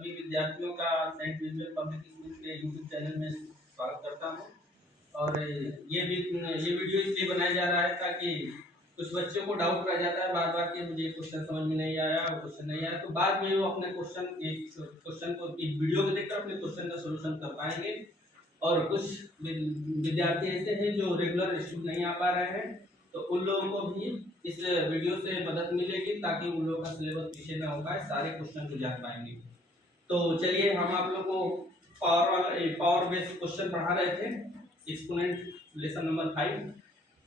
सभी विद्यार्थियों का सेंट विजुअल पब्लिक स्कूल के यूट्यूब चैनल में स्वागत करता हूं। और ये वीडियो इसलिए बनाया जा रहा है ताकि कुछ बच्चों को डाउट रह जाता है बार बार कि मुझे क्वेश्चन समझ में नहीं आया और क्वेश्चन नहीं आया, तो बाद में वो अपने क्वेश्चन को इस वीडियो को देखकर अपने क्वेश्चन का सोल्यूशन कर पाएंगे। और कुछ विद्यार्थी ऐसे हैं जो रेगुलर स्कूल नहीं आ पा रहे हैं, तो उन लोगों को भी इस वीडियो से मदद मिलेगी ताकि उन लोगों का सिलेबस पीछे ना हो पाए, सारे क्वेश्चन को जान पाएंगे। तो चलिए, हम आप लोग को पावर बेस्ड क्वेश्चन पढ़ा रहे थे, एक्सपोनेंट लेसन नंबर 5।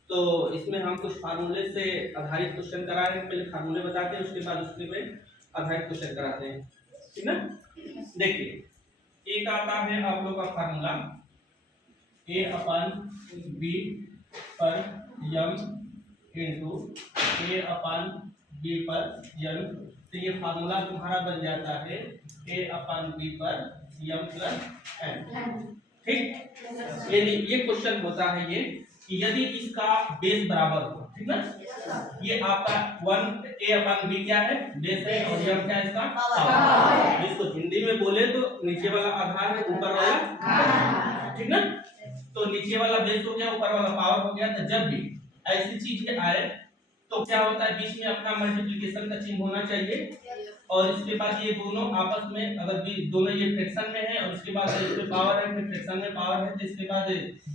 तो इसमें हम कुछ फार्मूले से आधारित क्वेश्चन करा रहे हैं। पहले फार्मूले बताते हैं, उसके बाद उसके पे आधारित क्वेश्चन कराते हैं, ठीक ना। देखिए, एक आता है आप लोग का फार्मूला a अपन b पर m into a upon b पर m। तो ये फार्मूला तुम्हारा बन जाता है a अपन b पर m प्लस n, ठीक। ये क्वेश्चन होता है ये कि यदि इसका बेस बराबर हो, ठीक ना। ये आपका 1 a अपन b क्या है, बेस है, और m क्या है इसका पावर। इसको हिंदी में बोले तो नीचे वाला आधार है, ऊपर वाला, ठीक ना। तो नीचे वाला बेस हो गया, ऊपर वाला पावर हो गया। तो जब भी ऐसी चीजें आए तो क्या होता है, बीच में अपना मल्टीप्लिकेशन का चिन्ह होना चाहिए। और इसके बाद ये दोनों आपस में, अगर भी दोनों ये फ्रैक्शन में है और उसके बाद इसमें पावर है, फिर फ्रैक्शन में पावर है, तो इसके बाद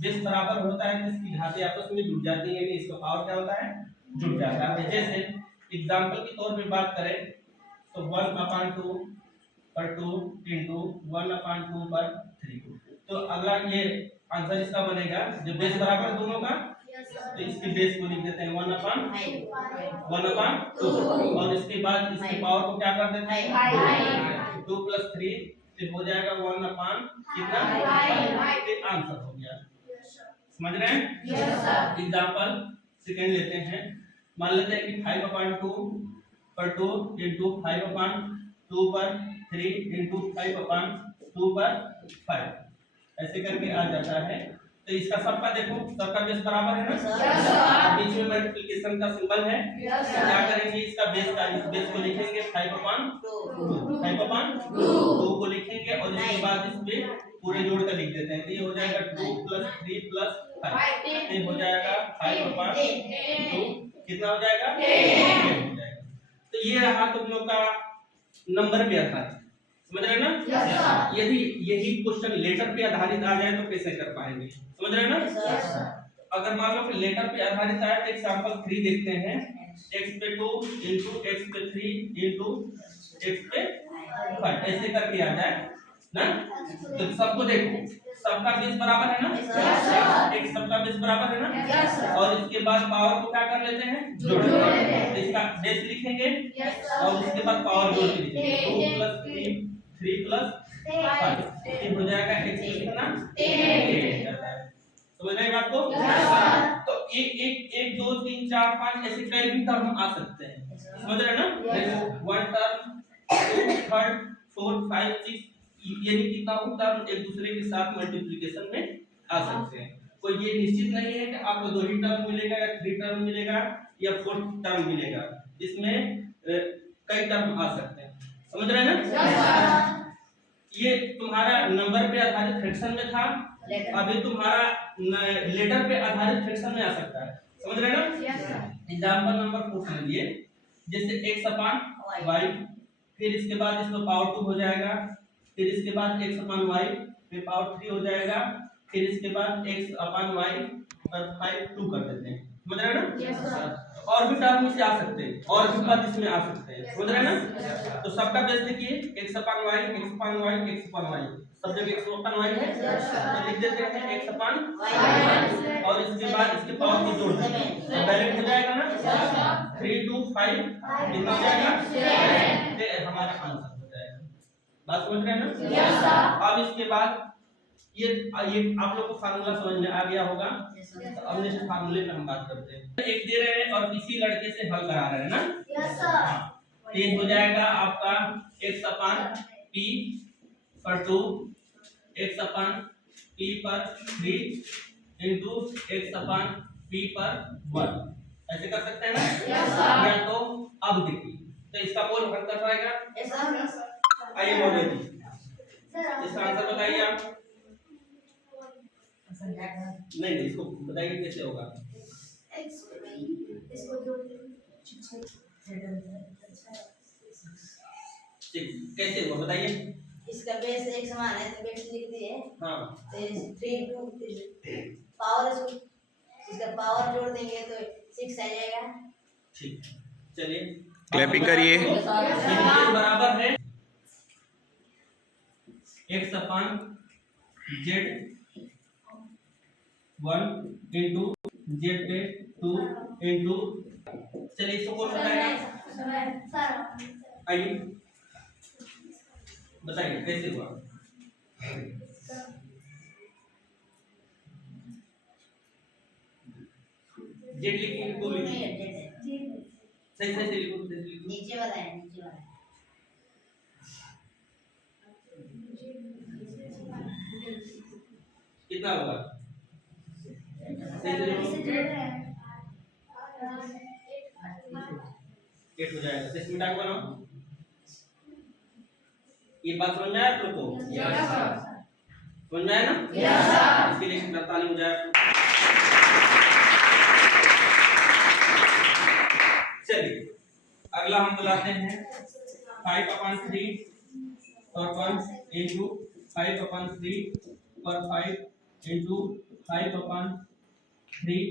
बेस बराबर होता है तो इसकी घातें आपस में जुड़ जाती हैं, इसका पावर क्या होता है, जुड़ जाता है। जैसे एग्जांपल के तौर पे बात करें तो 1/2 पर 2 इंटू 1/2 पर 3। तो अगला ये आंसर इसका बनेगा जो बेस बराबर दोनों का, तो इसके बेस को लिख देते हैं 1/2, और इसके बाद इसके पावर को क्या कर देते हैं 2 + 3, फिर हो जाएगा 1/, कितना, आंसर हो गया। समझ रहे हैं। एग्जांपल सेकंड लेते हैं। मान लेते हैं कि 5/2 पर 2 इंटू 5/2 पर 3 इंटू 5/2 पर 5, ऐसे करके आ जाता है। तो इसका सबका देखो, सबका बेस बराबर है ना, बीच में मल्टीप्लिकेशन का सिंबल है। क्या करेंगे, इसका बेस को लिखेंगे 5/2 को लिखेंगे, और इसके बाद इसमें पूरे जोड़ कर लिख देते हैं। तो ये हो जाएगा 2 + 3 + 5, ये हो जाएगा 5/2, कितना हो जाएगा 10 हो जाएगा। तो ये रहा तुम लोग का नंबर पे आधारित, समझ रहे हैं ना। यदि यही क्वेश्चन लेटर पे आधारित आ जाए तो कैसे कर पाएंगे, समझ रहे हैं ना। अगर मान लो कि लेटर पे आधारित आए तो एग्जांपल 3 देखते हैं। x पे 2 इंटू x पे 3 इंटू x पे 5, ऐसे करके आ जाए ना। तो सबको देखो, सबका बेस बराबर है ना, एक सबका बेस बराबर है ना, और इसके बाद पावर को क्या कर लेते हैं, जोड़ लेते हैं। तो इसका बेस लिखेंगे और उसके बाद पावर जोड़ के लिखेंगे, 2 + 3 3 + 5, ये हो जाएगा x कितना 10 जाता है। समझ रहे हैं बात को। तो 1 2 3 4 5 ऐसे कई भी टर्म आ सकते हैं, समझ रहे हैं ना। देखो 1 टर्म 2 3 4 5 6, यानी कितना टर्म एक दूसरे के साथ मल्टीप्लिकेशन में आ सकते हैं। कोई ये निश्चित नहीं है कि आपको 2 ही टर्म मिलेगा या 3 टर्म मिलेगा या 4 टर्म मिलेगा, इसमें कई टर्म आ सकते हैं, समझ रहे हैं ना। ये तुम्हारा नंबर पे आधारित फ्रैक्शन में था, अभी तुम्हारा लेटर पे आधारित फ्रैक्शन में आ सकता है, समझ रहे हैं ना। एग्जांपल नंबर 4 समझिए। जैसे x/y, फिर इसके बाद इसमें पावर 2 हो जाएगा, फिर इसके बाद x/y पे पावर 3 हो जाएगा, फिर इसके बाद x/y पर 5 2 कर देते हैं, समझ रहे हैं ना। और भी टर्म इससे आ सकते हैं, और भी पद इसमें आ सकते हैं, समझ रहे हैं ना। तो सबका बेस देखिए x/y x/y x/y, सब जगह x/y है, तो लिख देते हैं x/y, और इसके बाद इसके पावर को जोड़ देते हैं, तो डायरेक्ट हो जाएगा ना 3 2 5, कितना हो जाएगा 7, ये हमारा आंसर हो जाएगा। बात समझ रहे हैं ना। अब इसके बाद ये आप लोग को फार्मूला समझ में आ गया होगा। तो अब नेक्स्ट फार्मूले पे हम बात करते हैं। एक दे रहे हैं और किसी लड़के से हल करा रहे हैं ना। तो ये हो जाएगा आपका x/p पर 2 x/p पर 3 इंटू x/p पर 1, ऐसे कर सकते हैं ना। या तो अब देखिए, तो इसका कौन हल कर पाएगा। आइए मोदी जी, इसका आंसर बताइए आप। नहीं नहीं, इसको बताइए कैसे होगा। कैसे हुआ बताइए। इसका बेस एक समान है तो बेस लिख दिए। हाँ तो 3 2 पावर इसका पावर जोड़ देंगे तो 6 आ जाएगा। ठीक, चलिए क्लैपिंग करिए। बराबर है x अपान z 1 इंटू z पे 2 इंटू, चलिए इसको कौन बताएगा। आइए बताइए कैसे हुआ। जेड लिखिए, टू लिखिए, सही सही लिखो, नीचे वाला है, नीचे वाला है। कितना होगा। सही से लिखो, 8 हो जाएगा। 6 मिनट आगे बनाओ। ये बात समझ में आया आप लोग को। समझ में आया ना। इसके लिए ताली हो जाए। चलिए अगला हम बुलाते हैं 5/3 पर 1 इंटू 5/3 पर 5 इंटू 5/3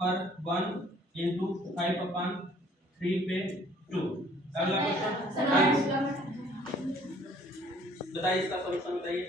पर 1 इंटू 5/3 पे 2। अगला क्वेश्चन बताइए, इसका सॉल्यूशन बताइए।